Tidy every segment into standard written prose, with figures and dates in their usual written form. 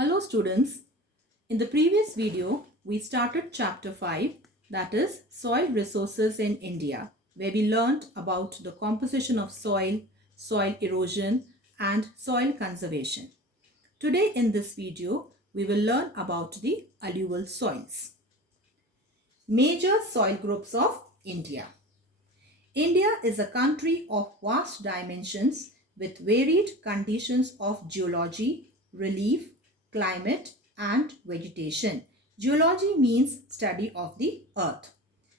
Hello students, in the previous video we started chapter 5, that is soil resources in India, where we learnt about the composition of soil, soil erosion and soil conservation. Today in this video we will learn about the alluvial soils. Major soil groups of India. India is a country of vast dimensions with varied conditions of geology, relief, climate and vegetation. Geology means study of the earth.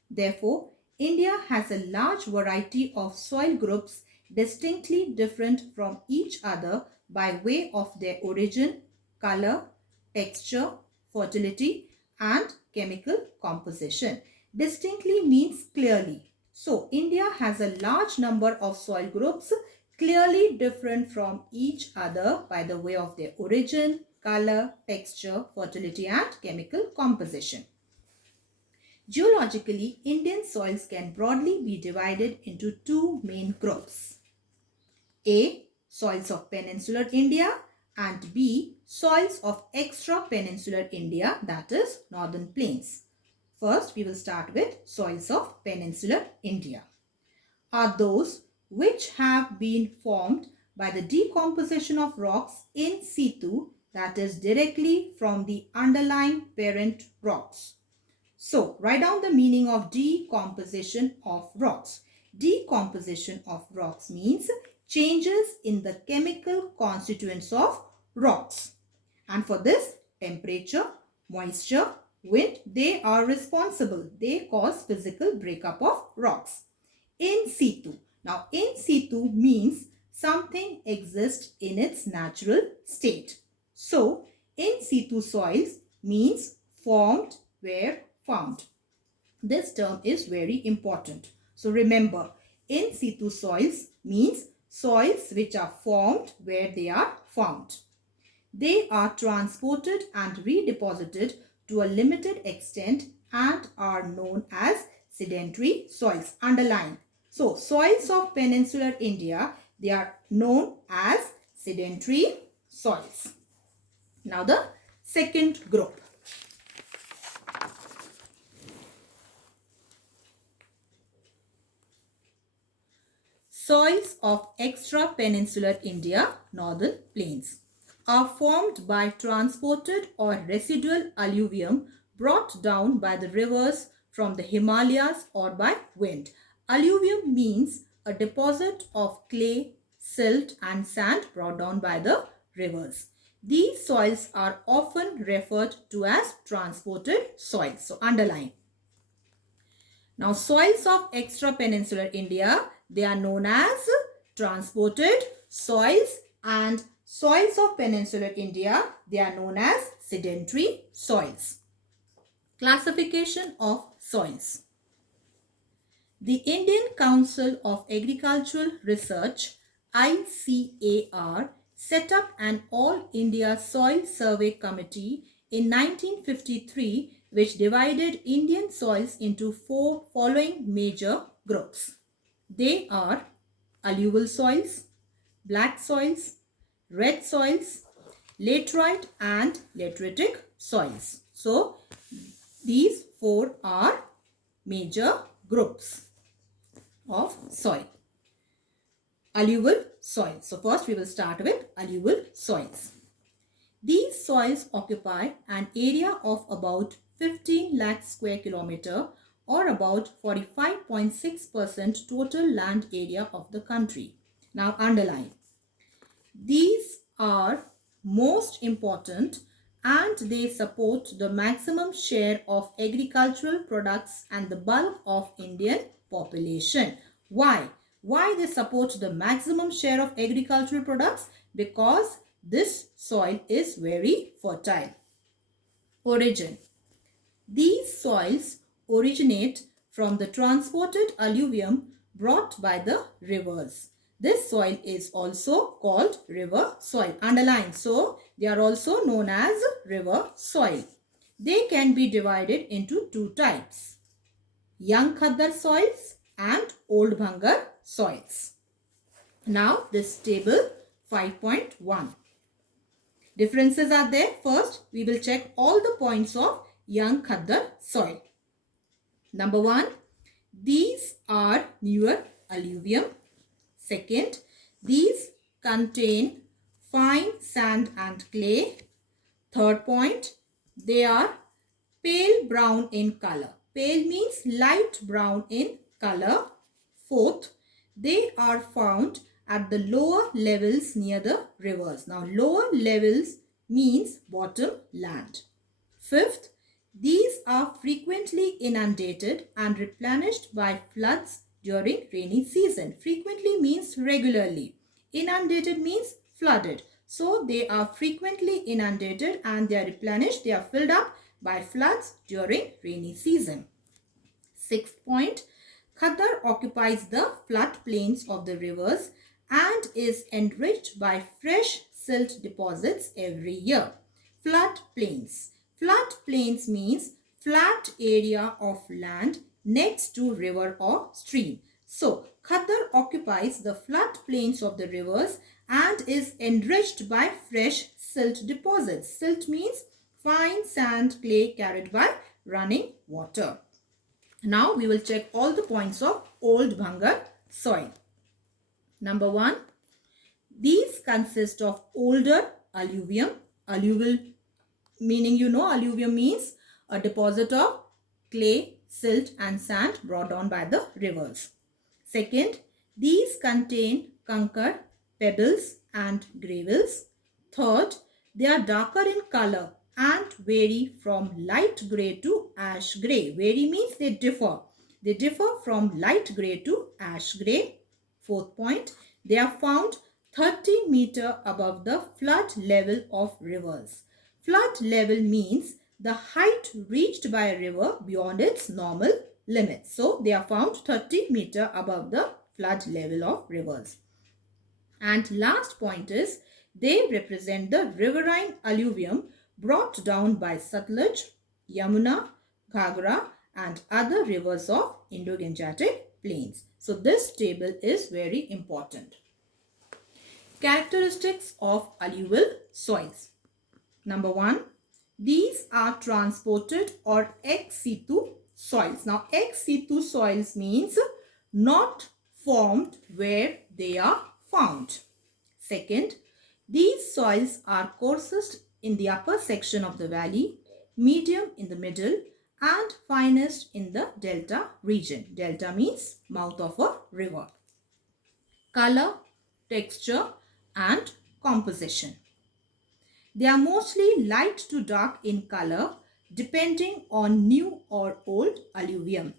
Therefore, India has a large variety of soil groups distinctly different from each other by way of their origin, color, texture, fertility and chemical composition. Distinctly means clearly. So, India has a large number of soil groups clearly different from each other by the way of their origin, color, texture, fertility and chemical composition. Geologically, Indian soils can broadly be divided into two main groups. A. Soils of peninsular India and B. Soils of extra-peninsular India, that is northern plains. First, we will start with soils of peninsular India. Are those which have been formed by the decomposition of rocks in situ, that is directly from the underlying parent rocks. So, write down the meaning of decomposition of rocks. Decomposition of rocks means changes in the chemical constituents of rocks. And for this, temperature, moisture, wind, they are responsible. They cause physical breakup of rocks. In situ. Now, in situ means something exists in its natural state. So, in situ soils means formed where found. This term is very important. So remember, in situ soils means soils which are formed where they are found. They are transported and redeposited to a limited extent and are known as sedentary soils. Underline. So soils of peninsular India, they are known as sedentary soils. Now the second group. Soils of extra-peninsular India, northern plains, are formed by transported or residual alluvium brought down by the rivers from the Himalayas or by wind. Alluvium means a deposit of clay, silt and sand brought down by the rivers. These soils are often referred to as transported soils. So, underline. Now, soils of extra-peninsular India, they are known as transported soils, and soils of peninsular India, they are known as sedentary soils. Classification of soils. The Indian Council of Agricultural Research, ICAR, set up an All India Soil Survey Committee in 1953, which divided Indian soils into four following major groups. They are alluvial soils, black soils, red soils, laterite and lateritic soils. So, these four are major groups of soil. Alluvial soils. So, first we will start with alluvial soils. These soils occupy an area of about 15 lakh square kilometer or about 45.6% total land area of the country. Now underline. These are most important and they support the maximum share of agricultural products and the bulk of Indian population. Why? Why they support the maximum share of agricultural products? Because this soil is very fertile. Origin. These soils originate from the transported alluvium brought by the rivers. This soil is also called river soil. Underline. So, they are also known as river soil. They can be divided into two types. Young Khaddar soils and Old Bhangar soils. Now, this table 5.1. Differences are there. First, we will check all the points of young Khaddar soil. Number 1, these are newer alluvium. Second, these contain fine sand and clay. Third point, they are pale brown in color. Pale means light brown in color. Fourth, they are found at the lower levels near the rivers. Now, lower levels means bottom land. Fifth, these are frequently inundated and replenished by floods during rainy season. Frequently means regularly. Inundated means flooded. So they are frequently inundated and they are replenished. They are filled up by floods during rainy season. Sixth point, Khaddar occupies the floodplains of the rivers and is enriched by fresh silt deposits every year. Floodplains. Floodplains means flat area of land next to river or stream. So, Khaddar occupies the floodplains of the rivers and is enriched by fresh silt deposits. Silt means fine sand, clay carried by running water. Now we will check all the points of old Bhangar soil. Number 1, these consist of older alluvium. Alluvial meaning alluvium means a deposit of clay, silt and sand brought down by the rivers. Second, these contain conker, pebbles and gravels. Third, they are darker in color and vary from light grey to ash grey. Vary means they differ. They differ from light grey to ash grey. Fourth point, they are found 30 meter above the flood level of rivers. Flood level means the height reached by a river beyond its normal limits. So, they are found 30 meter above the flood level of rivers. And last point is, they represent the riverine alluvium brought down by Satluj, Yamuna, Ghagra and other rivers of Indo-Gangetic plains. So this table is very important. Characteristics of alluvial soils. Number 1, these are transported or ex situ soils. Now ex situ soils means not formed where they are found. Second, these soils are coarsest in the upper section of the valley, medium in the middle and finest in the delta region. Delta means mouth of a river. Color, texture and composition. They are mostly light to dark in color depending on new or old alluvium.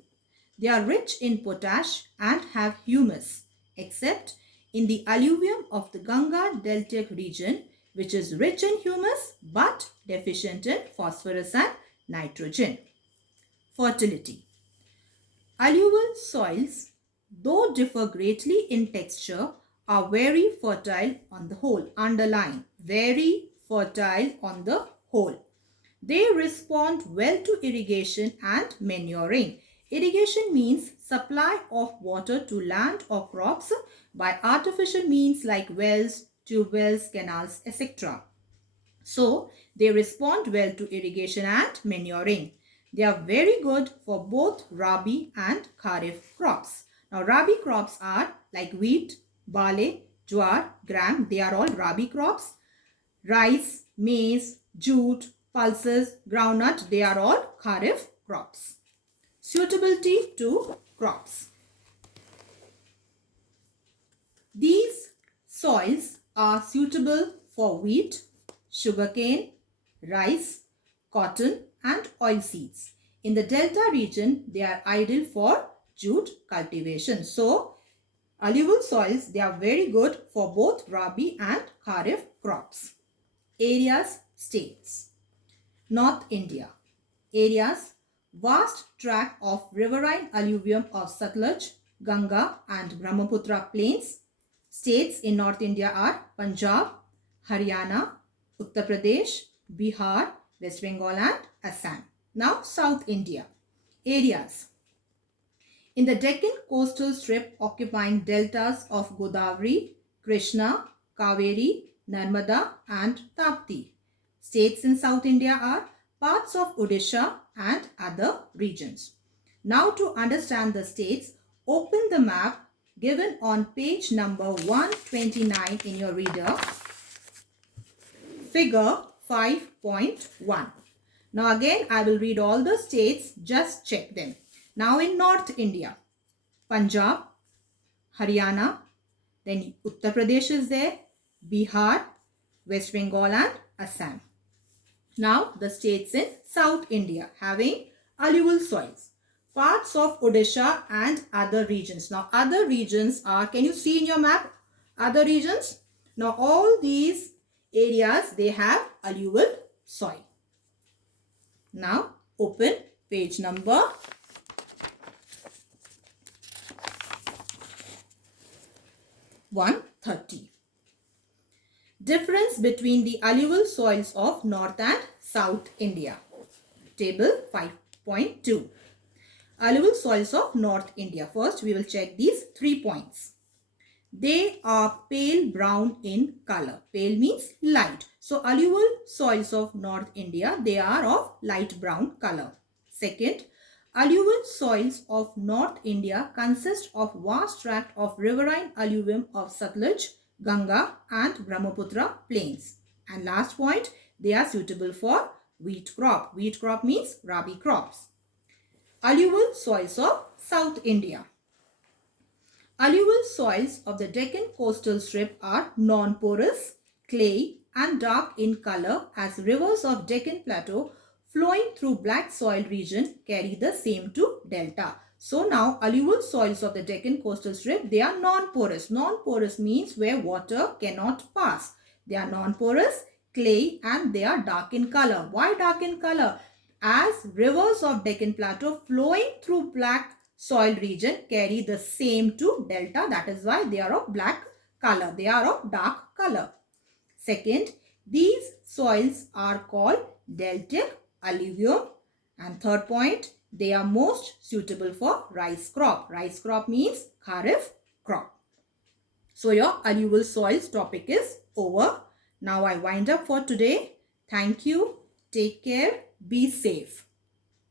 They are rich in potash and have humus, except in the alluvium of the Ganga Deltaic region, which is rich in humus but deficient in phosphorus and nitrogen. Fertility. Alluvial soils, though differ greatly in texture, are very fertile on the whole. Underline, very fertile on the whole. They respond well to irrigation and manuring. Irrigation means supply of water to land or crops by artificial means like wells, tube wells, canals, etc. So, they respond well to irrigation and manuring. They are very good for both Rabi and Kharif crops. Now, Rabi crops are like wheat, barley, jowar, gram. They are all Rabi crops. Rice, maize, jute, pulses, groundnut, they are all Kharif crops. Suitability to crops. These soils are suitable for wheat, sugarcane, rice, cotton and oilseeds. In the delta region, they are ideal for jute cultivation. So, alluvial soils, they are very good for both Rabi and Kharif crops. Areas, states. North India. Areas, vast tract of riverine alluvium of Satluj, Ganga and Brahmaputra plains. States in North India are Punjab, Haryana, Uttar Pradesh, Bihar, West Bengal and Assam. Now South India. Areas. In the Deccan coastal strip occupying deltas of Godavari, Krishna, Kaveri, Narmada and Tapti. States in South India are parts of Odisha and other regions. Now to understand the states, open the map given on page number 129 in your reader, figure 5.1. Now again I will read all the states, just check them. Now in North India, Punjab, Haryana, then Uttar Pradesh is there, Bihar, West Bengal and Assam. Now the states in South India having alluvial soils. Parts of Odisha and other regions. Now other regions are, can you see in your map? Other regions. Now all these areas, they have alluvial soil. Now open page number 130. Difference between the alluvial soils of North and South India. Table 5.2. Alluvial soils of North India. First, we will check these 3 points. They are pale brown in color. Pale means light. So, alluvial soils of North India, they are of light brown color. Second, alluvial soils of North India consist of vast tract of riverine alluvium of Satluj, Ganga and Brahmaputra plains. And last point, they are suitable for wheat crop. Wheat crop means Ravi crops. Alluvial soils of South India. Alluvial soils of the Deccan coastal strip are non-porous, clay and dark in color as rivers of Deccan plateau flowing through black soil region carry the same to delta. So now alluvial soils of the Deccan coastal strip, they are non-porous. Non-porous means where water cannot pass. They are non-porous, clay and they are dark in color. Why dark in color? As rivers of Deccan plateau flowing through black soil region carry the same to delta. That is why they are of black color. They are of dark color. Second, these soils are called deltic alluvium. And third point, they are most suitable for rice crop. Rice crop means kharif crop. So your alluvial soils topic is over. Now I wind up for today. Thank you. Take care. Be safe.